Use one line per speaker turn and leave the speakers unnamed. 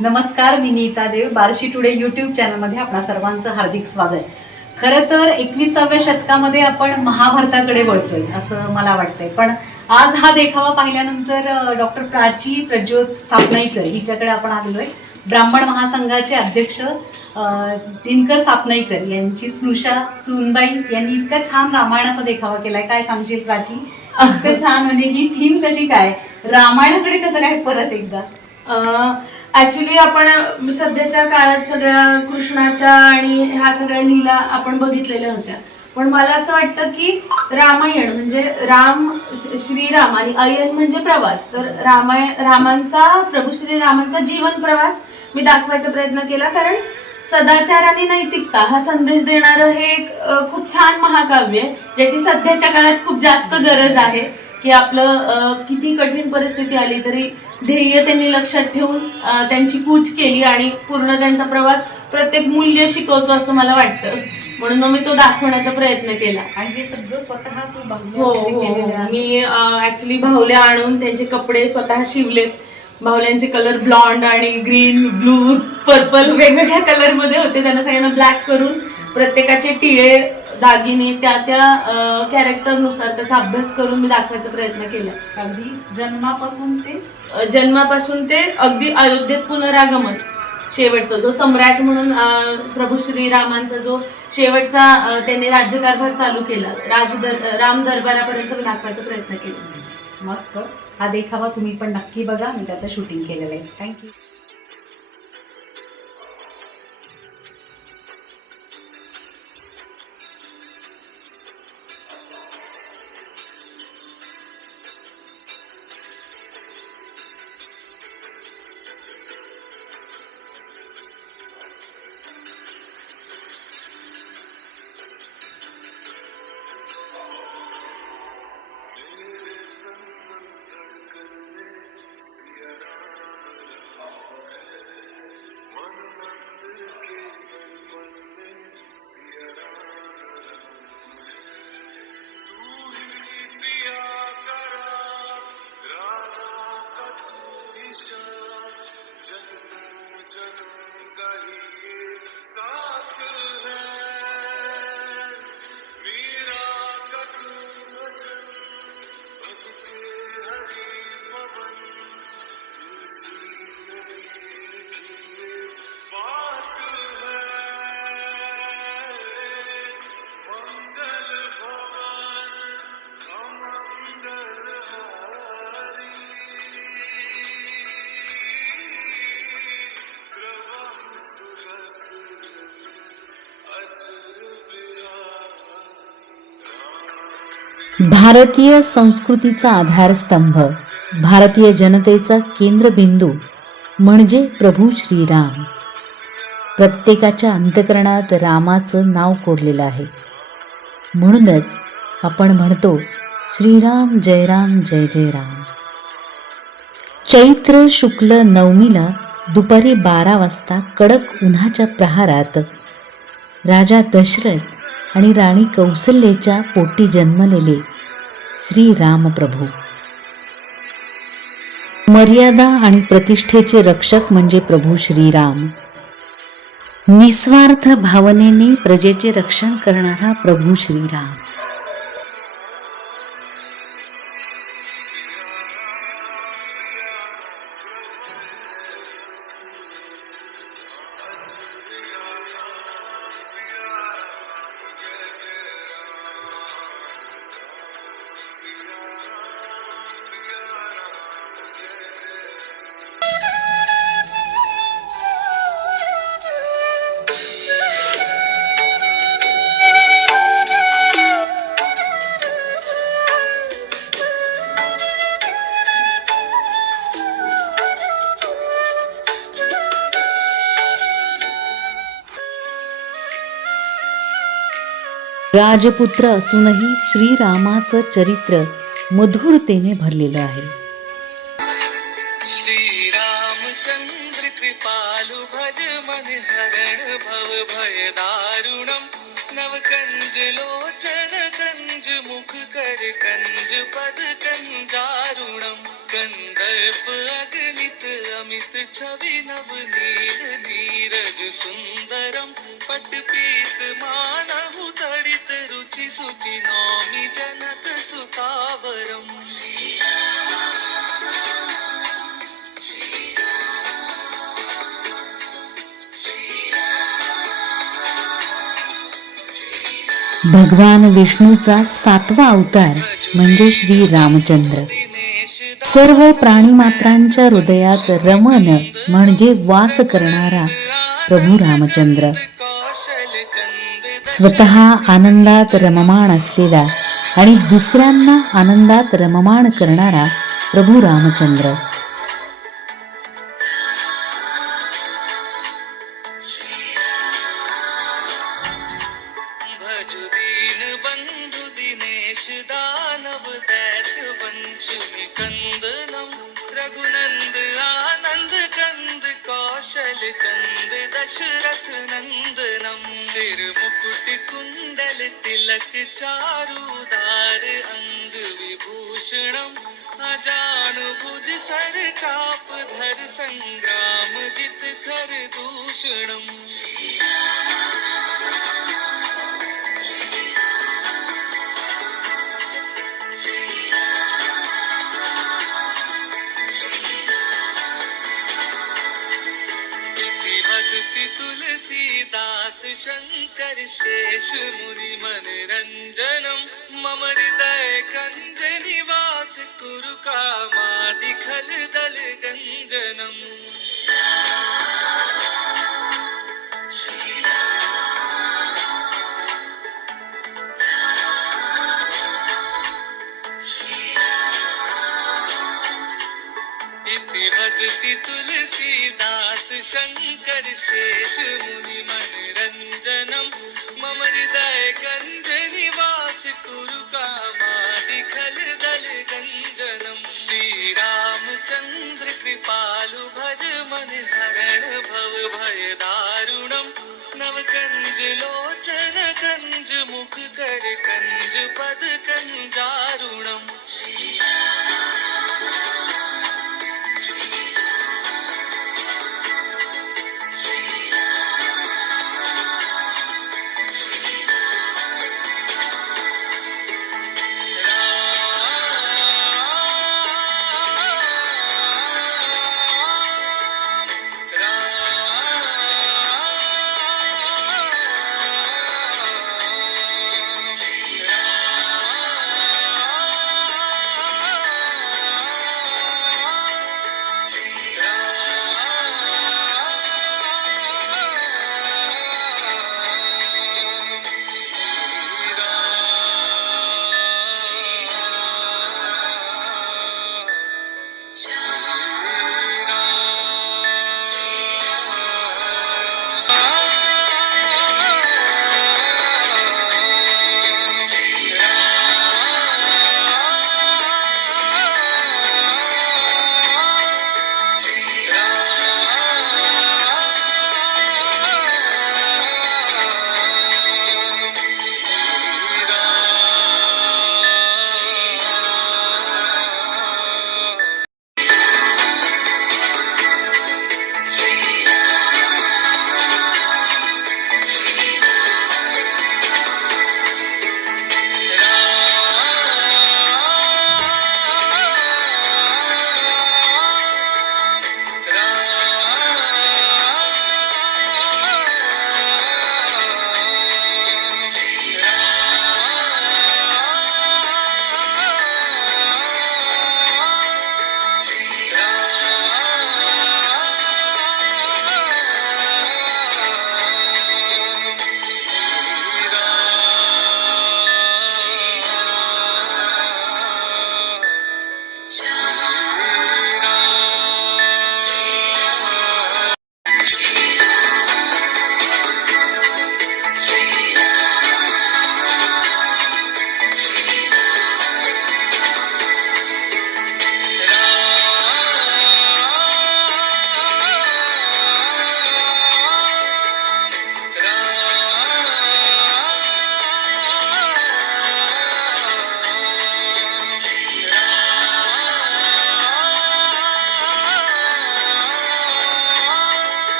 नमस्कार मी Neeta Dev. Barshi today YouTube चॅनलमध्ये आपणा सर्वांचं हार्दिक स्वागत. खरं तर एकविसाव्या शतकामध्ये आपण महाभारताकडे वळतोय असं मला वाटतंय. पण आज हा देखावा पाहिल्यानंतर डॉक्टर प्राची प्रज्योत सापनाईकर हिच्याकडे आपण आलेलो आहे. ब्राह्मण महासंघाचे अध्यक्ष अं, दिनकर सापनाईकर यांची स्नुषा सुनबाई यांनी इतका छान रामायणाचा देखावा केलाय. काय सांगशील प्राची? इतकं छान म्हणजे ही थीम कशी काय? रामायणाकडे कसं काय परत एकदा?
ऍक्च्युली आपण सध्याच्या काळात सगळ्या कृष्णाच्या आणि ह्या सगळ्या लीला आपण बघितलेल्या होत्या. पण मला असं वाटतं की रामायण म्हणजे राम श्रीराम आणि अयन म्हणजे प्रवास. तर रामायण रामांचा प्रभू श्रीरामांचा जीवन प्रवास मी दाखवायचा प्रयत्न केला. कारण सदाचार आणि नैतिकता हा संदेश देणारं हे एक खूप छान महाकाव्य आहे ज्याची सध्याच्या काळात खूप जास्त गरज आहे. की आपलं किती कठीण परिस्थिती आली तरी ध्येय त्यांनी लक्षात ठेवून त्यांची कूच केली आणि पूर्ण त्यांचा प्रवास प्रत्येक मूल्य शिकवतो असं मला वाटतं. म्हणून मग मी तो दाखवण्याचा प्रयत्न केला.
आणि हे सगळं स्वतः तू
हो हो
आहे.
मी ऍक्च्युली बाहुल्या आणून त्यांचे कपडे स्वतः शिवलेत. बाहुल्यांचे कलर ब्लॉन्ड आणि ग्रीन ब्लू पर्पल वेगवेगळ्या कलरमध्ये होते. त्यांना सगळ्यांना ब्लॅक करून प्रत्येकाचे टिळे दागिने त्या त्या कॅरेक्टरनुसार त्याचा अभ्यास करून मी दाखवायचा प्रयत्न केला.
अगदी जन्मापासून ते?
जन्मापासून ते अगदी अयोध्येत पुनरागमन शेवटचा जो सम्राट म्हणून प्रभू श्रीरामांचा जो शेवटचा त्यांनी राज्यकारभार चालू केला. राज दर राम दरबारापर्यंत मी दाखवायचा प्रयत्न केला.
मस्त. हा देखावा तुम्ही पण नक्की बघा मी त्याचं शूटिंग केलेलं आहे. थँक्यू Canım
भारतीय संस्कृतीचा आधारस्तंभ भारतीय जनतेचा केंद्रबिंदू म्हणजे प्रभू श्रीराम. प्रत्येकाच्या अंतकरणात रामाचं नाव कोरलेलं आहे. म्हणूनच आपण म्हणतो श्रीराम जय राम जय जय राम चैत्र शुक्ल नवमीला दुपारी बारा वाजता कडक उन्हाच्या प्रहारात राजा दशरथ आणि राणी कौसल्याच्या पोटी जन्मलेले श्री रामप्रभू मर्यादा आणि प्रतिष्ठेचे रक्षक म्हणजे प्रभू श्रीराम. निस्वार्थ भावनेने प्रजेचे रक्षण करणारा प्रभू श्रीराम. राजपुत्र असूनही श्रीरामाचं चरित्र मधुरतेने भरलेलं आहे.
श्रीरामचंद्र कृपालु भज मन हरण भव भय दारुणम नवकंज लोचन कंज मुख कर कंज पद कंजारुणम कंदर्प अगणित अमित छवि नवनील नीरज सुन्दरं पट्पीत मानहु तडित रुचि जनकसुतावरम्
भगवान विष्णूचा सातवा अवतार म्हणजे श्री रामचंद्र.
सर्व
सर्व प्राणीमात्रांच्या हृदयात रमन म्हणजे वास करणारा प्रभू रामचंद्र. स्वतः आनंदात रममाण असलेला आणि दुसऱ्यांना आनंदात रममाण करणारा प्रभू रामचंद्र.
दानव दैत्य वंशु निकंदनम रघुनंद आनंद कौशल चंद दशरथ नंदनम। सिर मुकुट कुंडल तिलक चारुदार अंग विभूषणम। अजान सर चाप धर संग्राम जित कर दूषणम। भक्ति तुलसीदास शङ्कर शेष मुनि मम हृदय कञ्जनिवास कुरु कामादि खल दल गंजनम। भजति तुलसीदास शंकर शेष मुनि मनरंजनम। मम हृदय गंज निवास कुरु खल दल गंजनम। श्रीरामचन्द्र कृपालु भज मन हरण भव भय दारुणम। नवकञ्ज लोचन कञ्ज मुख कर कञ्ज पद कञ्जा